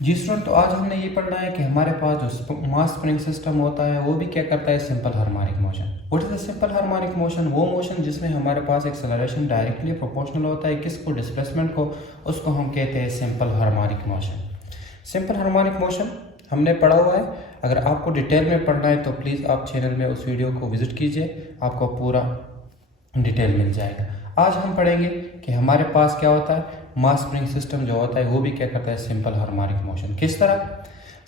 जी student, तो आज हमने ये पढ़ना है कि हमारे पास जो मास स्प्रिंग सिस्टम होता है वो भी क्या करता है, simple harmonic motion. What is the simple harmonic motion? वो मोशन जिसमें हमारे पास एक्सेलरेशन डायरेक्टली प्रोपोर्शनल होता है किसको, डिस्प्लेसमेंट को, उसको हम कहते हैं simple harmonic motion. Simple harmonic motion हमने पढ़ा हुआ है। अगर आपको डिटेल में पढ़ना है तो प्लीज़ आप चैनल में उस वीडियो को विजिट कीजिए, आपको पूरा डिटेल मिल जाएगा। आज हम पढ़ेंगे कि हमारे पास क्या होता है, मास स्प्रिंग सिस्टम जो होता है वो भी क्या करता है, सिंपल हार्मोनिक मोशन। किस तरह?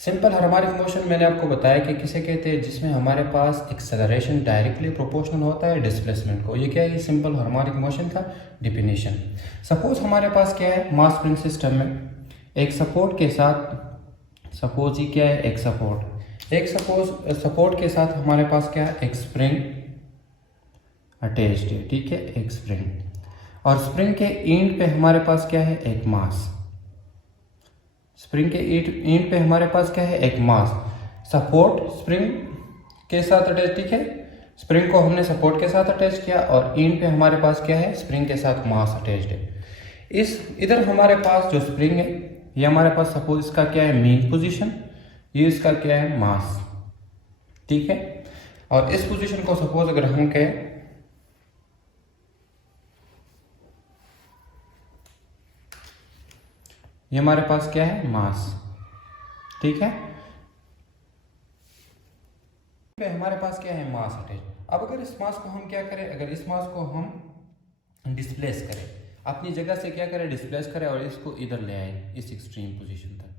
सिंपल हार्मोनिक मोशन मैंने आपको बताया कि किसे कहते हैं, जिसमें हमारे पास एक्सेलरेशन डायरेक्टली प्रोपोर्शनल होता है डिस्प्लेसमेंट को। ये क्या है, सिंपल हार्मोनिक मोशन का डिफिनीशन। सपोज हमारे पास क्या है, मास स्प्रिंग सिस्टम में एक सपोर्ट के साथ, सपोज ये क्या है, एक सपोर्ट के साथ हमारे पास क्या है, एक स्प्रिंग अटैच्ड है, ठीक है, एक स्प्रिंग, और स्प्रिंग के एंड पे हमारे पास क्या है, एक मास। स्प्रिंग के एंड पे हमारे पास क्या है, एक मास। सपोर्ट स्प्रिंग के साथ अटैच, ठीक है, स्प्रिंग को हमने सपोर्ट के साथ अटैच किया और एंड पे हमारे पास क्या है, स्प्रिंग के साथ मास अटैच्ड है। इस इधर हमारे पास जो स्प्रिंग है ये हमारे पास, सपोज इसका क्या है, मेन पोजीशन, ये इसका क्या है, मास, ठीक है। और इस पोजीशन को सपोज अगर हम कहें, ये हमारे पास क्या है, मास, ठीक है, पे हमारे पास क्या है, मास अटैच। अब अगर इस मास को हम क्या करें, अगर इस मास को हम डिस्प्लेस करें, अपनी जगह से क्या करें, डिस्प्लेस करें और इसको इधर ले आए, इस एक्सट्रीम पोजीशन तक,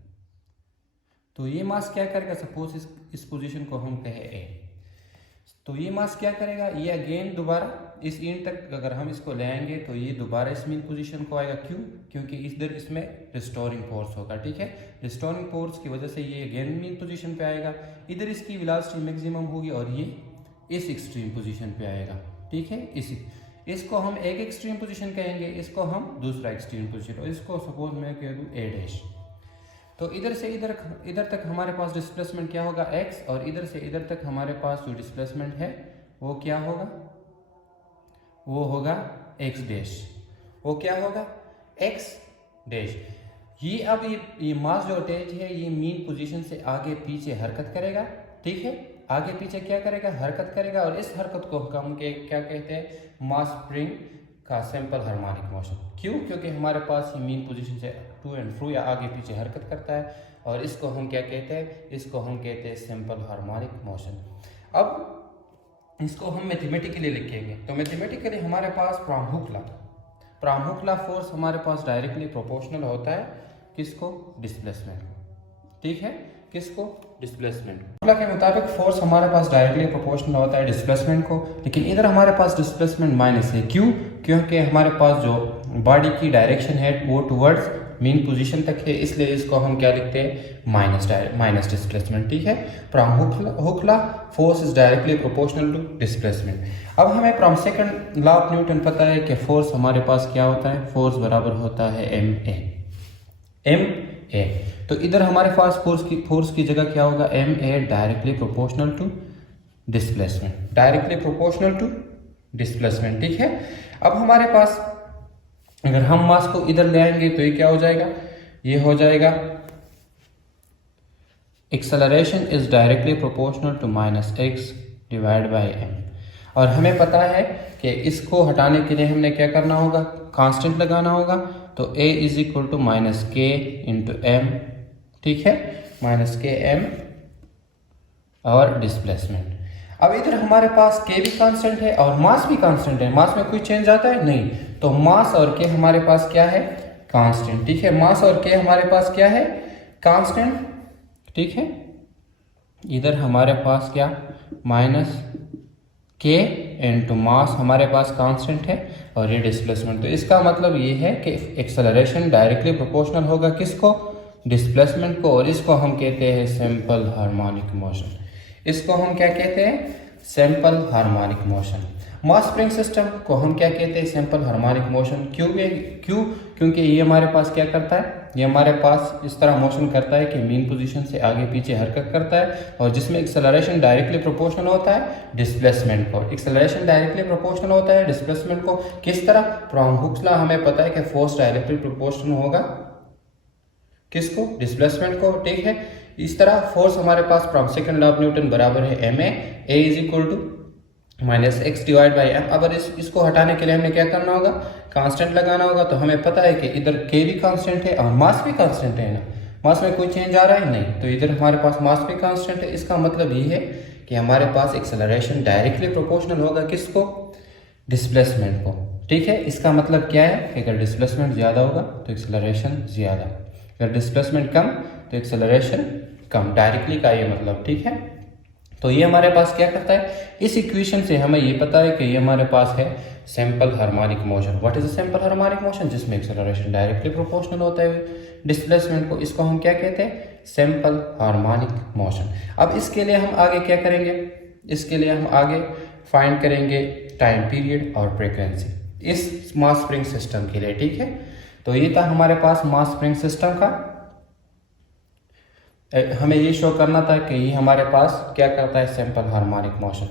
तो ये मास क्या करेगा, सपोज इस पोजीशन को हम कहें ए, तो ये मास क्या करेगा, ये अगेन दोबारा इस एंड तक अगर हम इसको ले आएंगे तो ये दोबारा इस मेन पोजीशन को आएगा। क्यों? क्योंकि इधर इसमें रिस्टोरिंग फोर्स होगा, ठीक है, रिस्टोरिंग फोर्स की वजह से ये अगेन मेन पोजीशन पे आएगा। इधर इसकी वेलोसिटी मैक्सिमम होगी और ये इस एक्सट्रीम पोजीशन पे आएगा, ठीक है। इसको हम एक एक्सट्रीम पोजीशन कहेंगे, इसको हम दूसरा एक्सट्रीम पोजीशन, और इसको सपोज मैं कह दूँ ए डैश। तो इधर से इधर तक हमारे पास डिस्प्लेसमेंट क्या होगा, x, और इधर से इधर तक हमारे पास जो डिस्प्लेसमेंट है वो क्या होगा, वो होगा x डैश। वो क्या होगा, x डैश। ये अब ये मास जो अटैच है ये मेन पोजीशन से आगे पीछे हरकत करेगा, ठीक है, आगे पीछे क्या करेगा, हरकत करेगा, और इस हरकत को हम क्या कहते हैं, मास स्प्रिंग का सिंपल हार्मोनिक मोशन। क्यों? क्योंकि हमारे पास ये मेन पोजीशन से टू एंड फ्रो या आगे पीछे हरकत करता है, और इसको हम क्या कहते हैं, इसको हम कहते हैं सिंपल हार्मोनिक मोशन। अब इसको हम मैथमेटिकली लिखेंगे, तो मैथमेटिकली हमारे पास फ्रॉम हुक लॉ फोर्स हमारे पास डायरेक्टली प्रोपोर्शनल होता है किसको, डिस्प्लेसमेंट को, ठीक है, किसको, डिस्प्लेसमेंट। लॉ के मुताबिक फोर्स हमारे पास डायरेक्टली प्रोपोर्शनल होता है डिस्प्लेसमेंट को, लेकिन इधर हमारे पास डिस्प्लेसमेंट माइनस है। क्यों? क्योंकि हमारे पास जो बॉडी की डायरेक्शन है वो टुवर्ड्स मेन पोजीशन तक है, इसलिए इसको हम क्या लिखते हैं, माइनस डिस्प्लेसमेंट, ठीक है। From Hooke law force is directly proportional to displacement. अब हमें from second law of Newton पता है कि फोर्स हमारे पास क्या होता है, फोर्स बराबर होता है एम ए। तो इधर हमारे पास फोर्स की जगह क्या होगा, m a directly proportional to displacement, directly proportional to displacement, ठीक है। अब हमारे पास अगर हम मास को इधर ले आएंगे तो ये क्या हो जाएगा, ये हो जाएगा acceleration is directly proportional to minus x divide by m. और हमें पता है कि इसको हटाने के लिए हमने क्या करना होगा, कांस्टेंट लगाना होगा, तो a is equal to minus k into m, ठीक है, माइनस के एम और डिस्प्लेसमेंट। अब इधर हमारे पास k भी कांस्टेंट है और मास भी कांस्टेंट है, मास में कोई चेंज आता है नहीं, तो मास और k हमारे पास क्या है, कांस्टेंट, ठीक है, मास और k हमारे पास क्या है, कांस्टेंट, ठीक है। इधर हमारे पास क्या, माइनस k इंटू मास हमारे पास कांस्टेंट है और ये डिस्प्लेसमेंट। तो इसका मतलब ये है कि एक्सेलरेशन डायरेक्टली प्रोपोर्शनल होगा किसको, डिस्प्लेसमेंट को, और इसको हम कहते हैं सिंपल हार्मोनिक मोशन। इसको हम क्या कहते हैं, simple harmonic motion. Mass spring system को हम क्या कहते हैं, सिंपल हार्मोनिक मोशन। क्यों? क्योंकि ये हमारे पास क्या करता है, ये हमारे पास इस तरह मोशन करता है कि मेन पोजीशन से आगे पीछे हरकत करता है, और जिसमें एक्सेलरेशन डायरेक्टली प्रोपोर्शनल होता है डिस्प्लेसमेंट को। एक्सेलरेशन डायरेक्टली प्रोपोर्शनल होता है डिस्प्लेसमेंट को, किस तरह, फ्रॉम हुक्स लॉ हमें पता है कि फोर्स डायरेक्टली प्रोपोर्शनल होगा किसको? डिस्प्लेसमेंट को, ठीक है। इस तरह फोर्स हमारे पास from second law of Newton बराबर है M A is equal to minus x divide by M. अब इसको हटाने के लिए हमें क्या करना होगा? कांस्टेंट लगाना होगा। तो हमें पता है कि इधर के भी कांस्टेंट है और मास भी कांस्टेंट है ना, मास में कोई चेंज आ रहा है नहीं, तो इधर हमारे पास मास भी कांस्टेंट है। इसका मतलब ये है कि हमारे पास एक्सेलरेशन डायरेक्टली प्रोपोर्शनल होगा किसको? डिस्प्लेसमेंट को, ठीक है। इसका मतलब क्या है कि अगर डिस्प्लेसमेंट ज़्यादा होगा तो एक्सेलरेशन ज़्यादा, अगर डिस्प्लेसमेंट कम तो एक्सेलरेशन कम, डायरेक्टली का ये मतलब, ठीक है। तो ये हमारे पास क्या करता है? इस इक्वेशन से हमें ये पता है कि ये हमारे पास है simple harmonic motion. What is a simple harmonic motion? जिसमें एक्सेलरेशन डायरेक्टली प्रोपोर्शनल होता है डिस्प्लेसमेंट को, इसको हम क्या कहते हैं? Simple harmonic motion. अब इसके लिए हम आगे क्या करेंगे? इसके लिए हम आगे फाइंड करेंगे टाइम पीरियड और फ्रीक्वेंसी इस मास स्प्रिंग सिस्टम के लिए, ठीक है। तो ये था हमारे पास मास स्प्रिंग सिस्टम का। हमें ये शो करना था कि ये हमारे पास क्या करता है? Simple harmonic motion.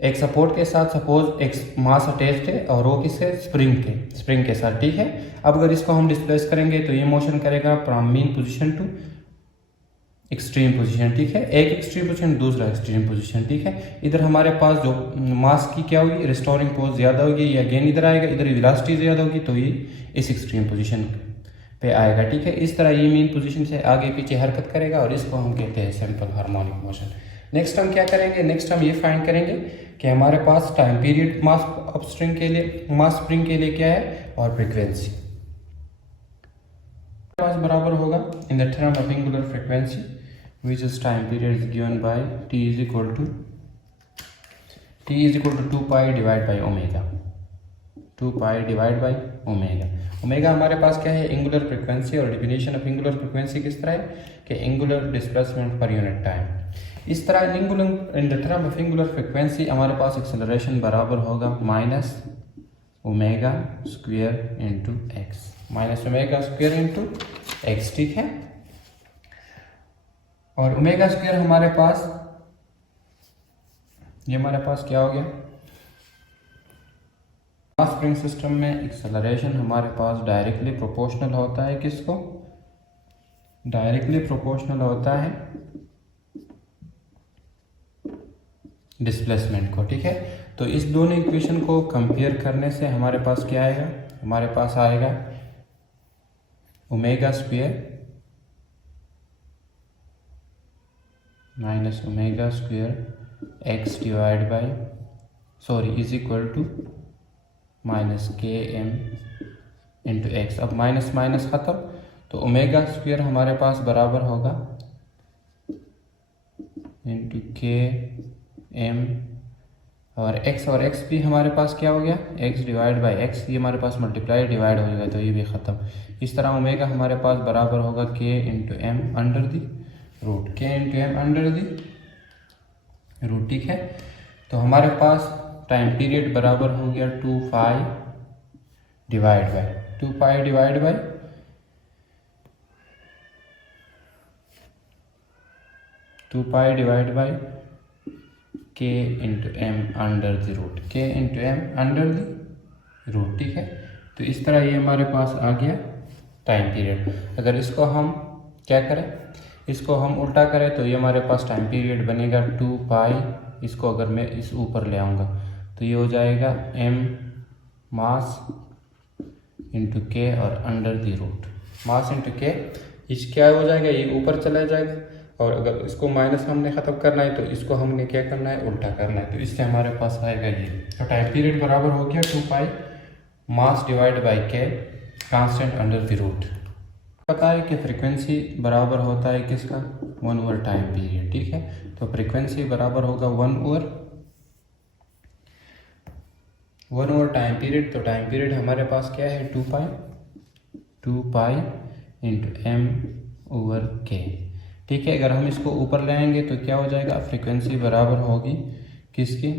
एक सपोर्ट के साथ सपोज एक मास अटैच्ड है और वो किससे? स्प्रिंग के साथ, ठीक है। अब अगर इसको हम डिस्प्लेस करेंगे तो ये मोशन करेगा from mean position to extreme position, ठीक है। एक एक्सट्रीम पोजीशन, दूसरा एक्सट्रीम पोजीशन, ठीक है। इधर हमारे पास जो मास की क्या होगी? रिस्टोरिंग फोर्स ज़्यादा होगी, या अगेन इधर आएगा, इधर वेलोसिटी ज़्यादा होगी, तो ये इस एक्सट्रीम पोजीशन पे आएगा, ठीक है। इस तरह ये मीन पोजीशन से आगे पीछे हरकत करेगा और इसको हम कहते हैं सिंपल हार्मोनिक मोशन। नेक्स्ट हम क्या करेंगे? नेक्स्ट हम ये फाइंड करेंगे कि हमारे पास टाइम पीरियड मास स्प्रिंग के लिए क्या है और फ्रीक्वेंसी पास बराबर होगा in the term of angular frequency which is time period is given by t is equal to 2 pi divided by omega, 2 pi divided by omega। Omega हमारे पास क्या है? Angular frequency. और डेफिनेशन ऑफ एंगुलर फ्रीक्वेंसी किस तरह है कि angular displacement per unit time. इस तरह in the term of angular frequency हमारे पास एक्सेलरेशन बराबर होगा minus omega square into x, minus omega square into x, ठीक है। और ओमेगा स्क्वायर हमारे पास, ये हमारे पास क्या हो गया? मास स्प्रिंग सिस्टम में एक्सेलरेशन हमारे पास डायरेक्टली प्रोपोर्शनल होता है किसको? डायरेक्टली प्रोपोर्शनल होता है डिस्प्लेसमेंट को, ठीक है। तो इस दोनों इक्वेशन को कंपेयर करने से हमारे पास क्या आएगा? हमारे पास आएगा omega square minus omega square x divide by is equal to minus k m into x. अब माइनस माइनस ख़त्म, तो ओमेगा स्क्वायर हमारे पास बराबर होगा इंटू के एम और एक्स भी हमारे पास क्या हो गया? एक्स डिवाइड बाई एक्स, ये हमारे पास मल्टीप्लाई डिवाइड हो जाएगा तो ये भी ख़त्म। इस तरह ओमेगा हमारे पास बराबर होगा K into M under the root, K into M under the root, ठीक है। तो हमारे पास टाइम पीरियड बराबर हो गया 2 pi divide by K into M under the root, K into M under the root, ठीक है। तो इस तरह ये हमारे पास आ गया टाइम पीरियड। अगर इसको हम क्या करें? इसको हम उल्टा करें तो ये हमारे पास टाइम पीरियड बनेगा 2 पाई, इसको अगर मैं इस ऊपर ले आऊँगा तो ये हो जाएगा एम मास इंटू के और under the root, mass into k, इस क्या हो जाएगा? ये ऊपर चला जाएगा। और अगर इसको माइनस हमने ख़त्म करना है तो इसको हमने क्या करना है? उल्टा करना है। तो इससे हमारे पास आएगा ये, तो टाइम पीरियड बराबर हो गया 2 पाई मास डिवाइड बाई के कांस्टेंट अंडर द रूट। पता है कि फ्रीक्वेंसी बराबर होता है किसका? 1 ओवर टाइम पीरियड, ठीक है। तो फ्रीक्वेंसी बराबर होगा 1 ओवर टाइम पीरियड। तो टाइम पीरियड हमारे पास क्या है? 2 पाई इंटू एम ओवर के, ठीक है। अगर हम इसको ऊपर ले आएंगे तो क्या हो जाएगा? फ्रीक्वेंसी बराबर होगी किसकी?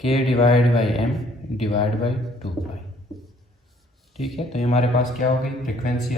K divide by m divide by 2 pi, ठीक है। तो ये हमारे पास क्या हो गई? फ्रीक्वेंसी